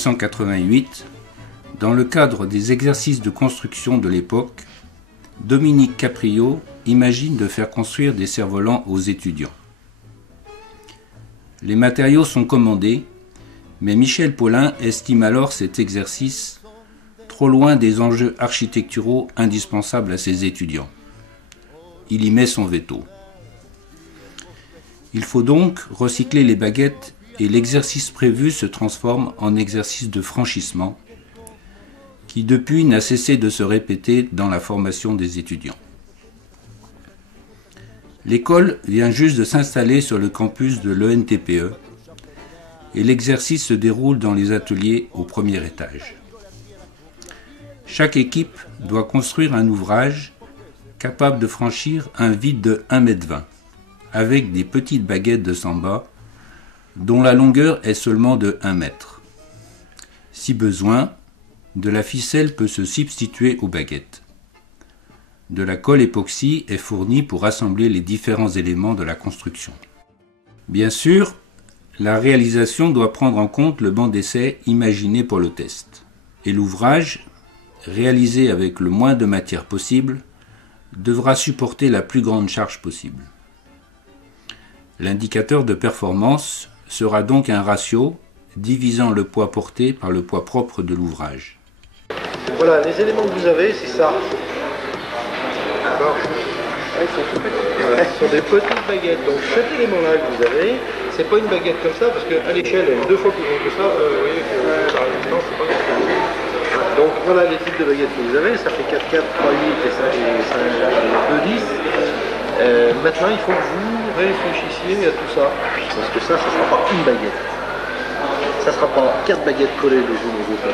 1988, dans le cadre des exercices de construction de l'époque, Dominique Caprio imagine de faire construire des cerfs-volants aux étudiants. Les matériaux sont commandés, mais Michel Paulin estime alors cet exercice trop loin des enjeux architecturaux indispensables à ses étudiants. Il y met son veto. Il faut donc recycler les baguettes et l'exercice prévu se transforme en exercice de franchissement qui depuis n'a cessé de se répéter dans la formation des étudiants. L'école vient juste de s'installer sur le campus de l'ENTPE et l'exercice se déroule dans les ateliers au premier étage. Chaque équipe doit construire un ouvrage capable de franchir un vide de 1,20 m avec des petites baguettes de samba dont la longueur est seulement de 1 mètre. Si besoin, de la ficelle peut se substituer aux baguettes. De la colle époxy est fournie pour assembler les différents éléments de la construction. Bien sûr, la réalisation doit prendre en compte le banc d'essai imaginé pour le test. Et l'ouvrage, réalisé avec le moins de matière possible, devra supporter la plus grande charge possible. L'indicateur de performance sera donc un ratio divisant le poids porté par le poids propre de l'ouvrage. Voilà, les éléments que vous avez, c'est ça. D'accord. Voilà, ce sont des petites baguettes. Donc cet élément-là que vous avez, c'est pas une baguette comme ça, parce qu'à l'échelle, elle est 2 fois plus grande que ça. Vous voyez que non, c'est pas comme ça. Donc voilà les types de baguettes que vous avez. Ça fait 4, 4, 3, 8 et 5, 2, 10. Maintenant, il faut que vous réfléchissiez à tout ça. Parce que ça ne sera pas une baguette. Ça ne sera pas 4 baguettes collées les unes aux autres,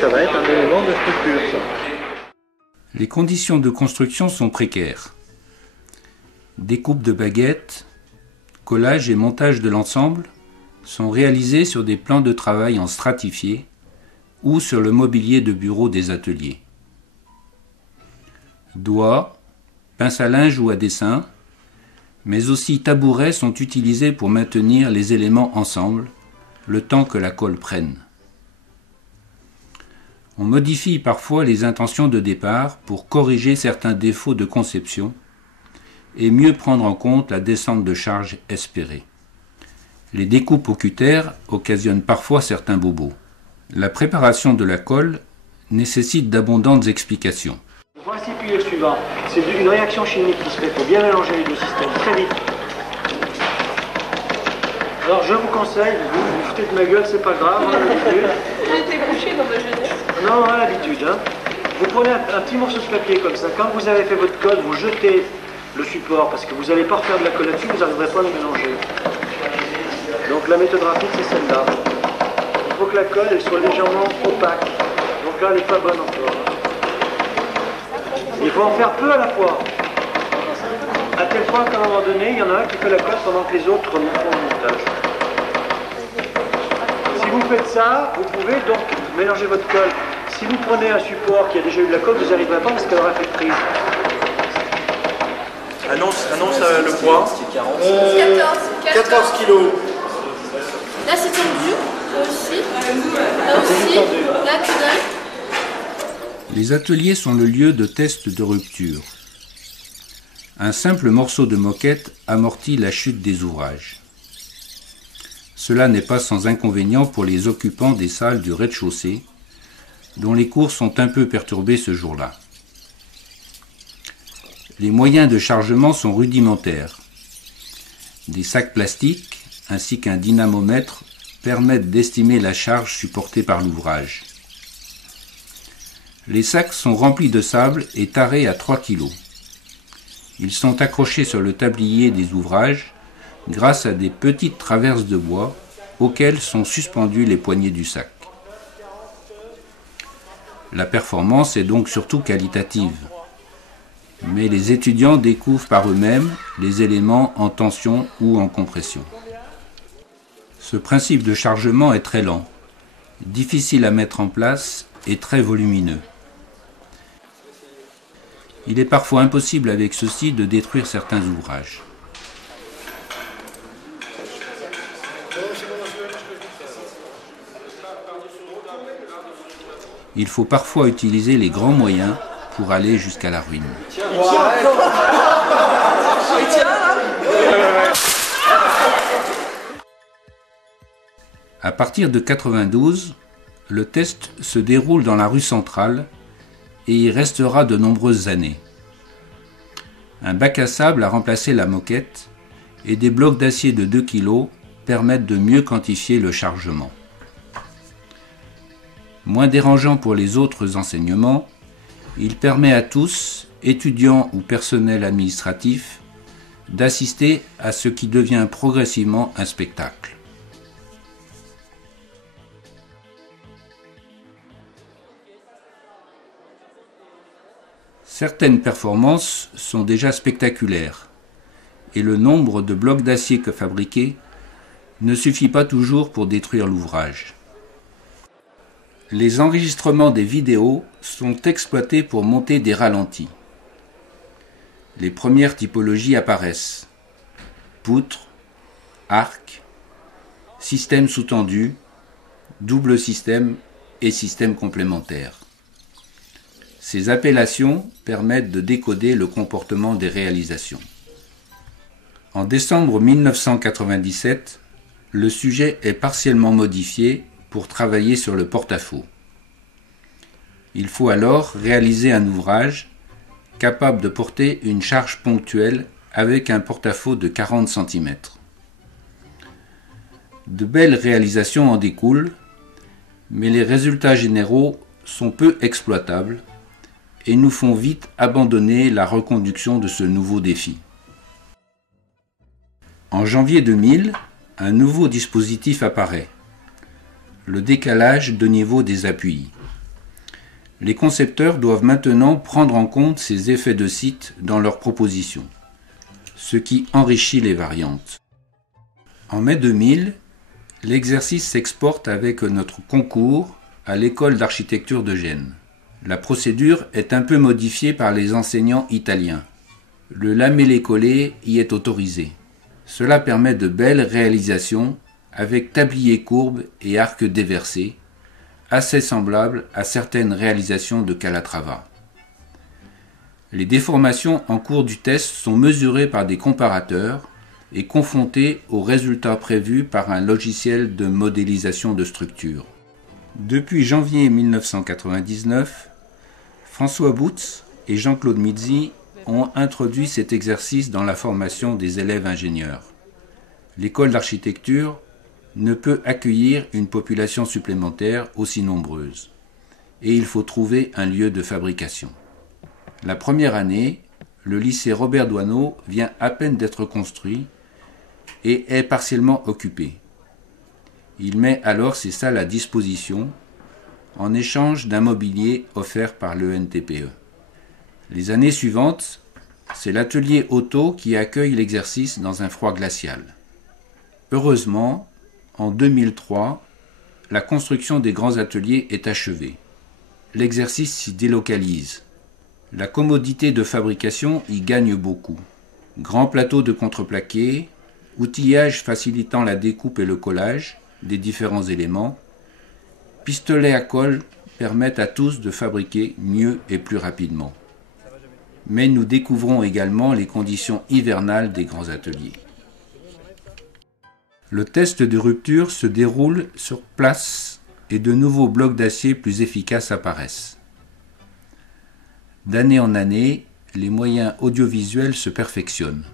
ça va être un élément de structure. Ça. Les conditions de construction sont précaires. Découpe de baguettes, collage et montage de l'ensemble sont réalisés sur des plans de travail en stratifié ou sur le mobilier de bureau des ateliers. Doigts, pince à linge ou à dessin, mais aussi tabourets sont utilisés pour maintenir les éléments ensemble, le temps que la colle prenne. On modifie parfois les intentions de départ pour corriger certains défauts de conception et mieux prendre en compte la descente de charge espérée. Les découpes au cutter occasionnent parfois certains bobos. La préparation de la colle nécessite d'abondantes explications. Le principe est le suivant, c'est une réaction chimique qui se fait pour bien mélanger les deux systèmes très vite. Alors je vous conseille, vous foutez de ma gueule, c'est pas grave, on a l'habitude. J'ai été couché dans ma jeunesse. Non, on a l'habitude. Hein. Vous prenez un petit morceau de papier comme ça, quand vous avez fait votre colle, vous jetez le support parce que vous n'allez pas refaire de la colle là-dessus, vous n'arriverez pas à le mélanger. Donc la méthode rapide c'est celle-là. Il faut que la colle elle soit légèrement opaque. Donc là elle n'est pas bonne encore. Il faut en faire peu à la fois. À tel point qu'à un moment donné, il y en a un qui fait la colle pendant que les autres font le montage. Si vous faites ça, vous pouvez donc mélanger votre colle. Si vous prenez un support qui a déjà eu de la colle, vous n'arriverez pas parce qu'elle aura fait de prise. Annonce le poids. 14 kilos. Là c'est tendu, là aussi, là tu donnes. Les ateliers sont le lieu de tests de rupture. Un simple morceau de moquette amortit la chute des ouvrages. Cela n'est pas sans inconvénient pour les occupants des salles du rez-de-chaussée, dont les cours sont un peu perturbés ce jour-là. Les moyens de chargement sont rudimentaires. Des sacs plastiques ainsi qu'un dynamomètre permettent d'estimer la charge supportée par l'ouvrage. Les sacs sont remplis de sable et tarés à 3 kg. Ils sont accrochés sur le tablier des ouvrages grâce à des petites traverses de bois auxquelles sont suspendus les poignées du sac. La performance est donc surtout qualitative, mais les étudiants découvrent par eux-mêmes les éléments en tension ou en compression. Ce principe de chargement est très lent, difficile à mettre en place et très volumineux. Il est parfois impossible avec ceci de détruire certains ouvrages. Il faut parfois utiliser les grands moyens pour aller jusqu'à la ruine. À partir de 92, le test se déroule dans la rue centrale et y restera de nombreuses années. Un bac à sable a remplacé la moquette et des blocs d'acier de 2 kg permettent de mieux quantifier le chargement. Moins dérangeant pour les autres enseignements, il permet à tous, étudiants ou personnel administratif, d'assister à ce qui devient progressivement un spectacle. Certaines performances sont déjà spectaculaires et le nombre de blocs d'acier que fabriqués ne suffit pas toujours pour détruire l'ouvrage. Les enregistrements des vidéos sont exploités pour monter des ralentis. Les premières typologies apparaissent: poutre, arc, système sous-tendu, double système et système complémentaire. Ces appellations permettent de décoder le comportement des réalisations. En décembre 1997, le sujet est partiellement modifié pour travailler sur le porte-à-faux. Il faut alors réaliser un ouvrage capable de porter une charge ponctuelle avec un porte-à-faux de 40 cm. De belles réalisations en découlent, mais les résultats généraux sont peu exploitables et nous font vite abandonner la reconduction de ce nouveau défi. En janvier 2000, un nouveau dispositif apparaît: le décalage de niveau des appuis. Les concepteurs doivent maintenant prendre en compte ces effets de site dans leurs propositions, ce qui enrichit les variantes. En mai 2000, l'exercice s'exporte avec notre concours à l'école d'architecture de Gênes. La procédure est un peu modifiée par les enseignants italiens. Le lamellé-collé y est autorisé. Cela permet de belles réalisations avec tablier courbe et arc déversé, assez semblables à certaines réalisations de Calatrava. Les déformations en cours du test sont mesurées par des comparateurs et confrontées aux résultats prévus par un logiciel de modélisation de structure. Depuis janvier 1999, François Boutz et Jean-Claude Mizzi ont introduit cet exercice dans la formation des élèves ingénieurs. L'école d'architecture ne peut accueillir une population supplémentaire aussi nombreuse, et il faut trouver un lieu de fabrication. La première année, le lycée Robert Doisneau vient à peine d'être construit et est partiellement occupé. Il met alors ses salles à disposition en échange d'un mobilier offert par l'ENTPE. Les années suivantes, c'est l'atelier auto qui accueille l'exercice dans un froid glacial. Heureusement, en 2003, la construction des grands ateliers est achevée. L'exercice s'y délocalise. La commodité de fabrication y gagne beaucoup. Grand plateau de contreplaqué, outillage facilitant la découpe et le collage des différents éléments, pistolets à colle permettent à tous de fabriquer mieux et plus rapidement. Mais nous découvrons également les conditions hivernales des grands ateliers. Le test de rupture se déroule sur place et de nouveaux blocs d'acier plus efficaces apparaissent. D'année en année, les moyens audiovisuels se perfectionnent.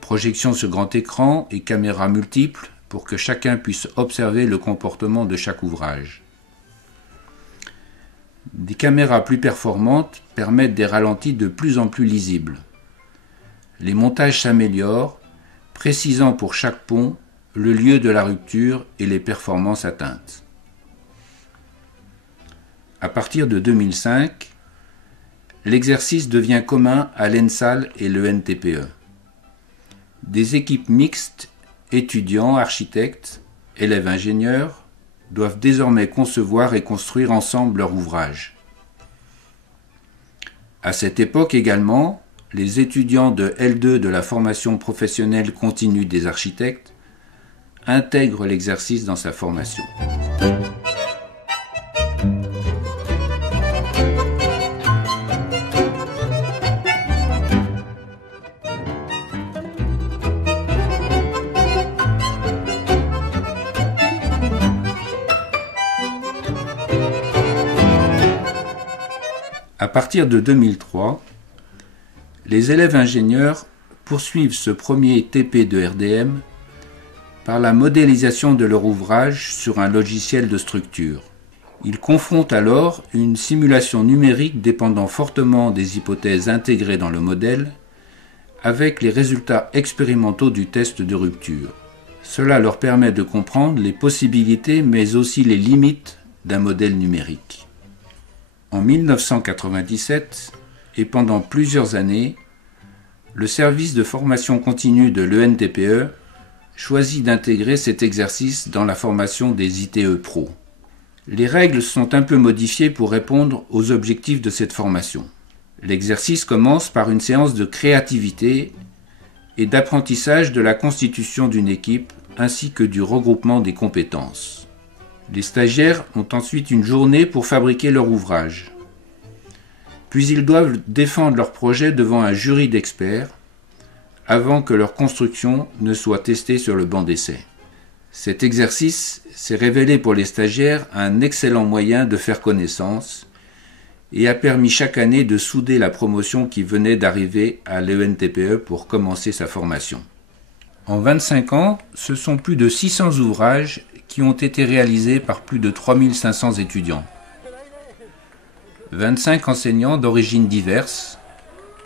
Projection sur grand écran et caméras multiples pour que chacun puisse observer le comportement de chaque ouvrage. Des caméras plus performantes permettent des ralentis de plus en plus lisibles. Les montages s'améliorent, précisant pour chaque pont le lieu de la rupture et les performances atteintes. À partir de 2005, l'exercice devient commun à l'ENSAL et l'ENTPE. Des équipes mixtes, étudiants, architectes, élèves ingénieurs, doivent désormais concevoir et construire ensemble leur ouvrage. À cette époque également, les étudiants de L2 de la formation professionnelle continue des architectes intègre l'exercice dans sa formation. À partir de 2003, les élèves ingénieurs poursuivent ce premier TP de RDM par la modélisation de leur ouvrage sur un logiciel de structure. Ils confrontent alors une simulation numérique dépendant fortement des hypothèses intégrées dans le modèle avec les résultats expérimentaux du test de rupture. Cela leur permet de comprendre les possibilités mais aussi les limites d'un modèle numérique. En 1997, et pendant plusieurs années, le service de formation continue de l'ENTPE choisit d'intégrer cet exercice dans la formation des ITE Pro. Les règles sont un peu modifiées pour répondre aux objectifs de cette formation. L'exercice commence par une séance de créativité et d'apprentissage de la constitution d'une équipe ainsi que du regroupement des compétences. Les stagiaires ont ensuite une journée pour fabriquer leur ouvrage. Puis ils doivent défendre leur projet devant un jury d'experts avant que leur construction ne soit testée sur le banc d'essai. Cet exercice s'est révélé pour les stagiaires un excellent moyen de faire connaissance et a permis chaque année de souder la promotion qui venait d'arriver à l'ENTPE pour commencer sa formation. En 25 ans, ce sont plus de 600 ouvrages qui ont été réalisés par plus de 3500 étudiants. 25 enseignants d'origines diverses,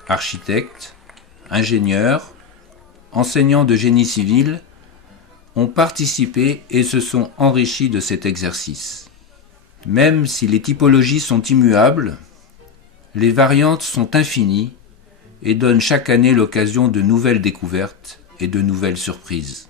architectes, ingénieurs, enseignants de génie civil, ont participé et se sont enrichis de cet exercice. Même si les typologies sont immuables, les variantes sont infinies et donnent chaque année l'occasion de nouvelles découvertes et de nouvelles surprises.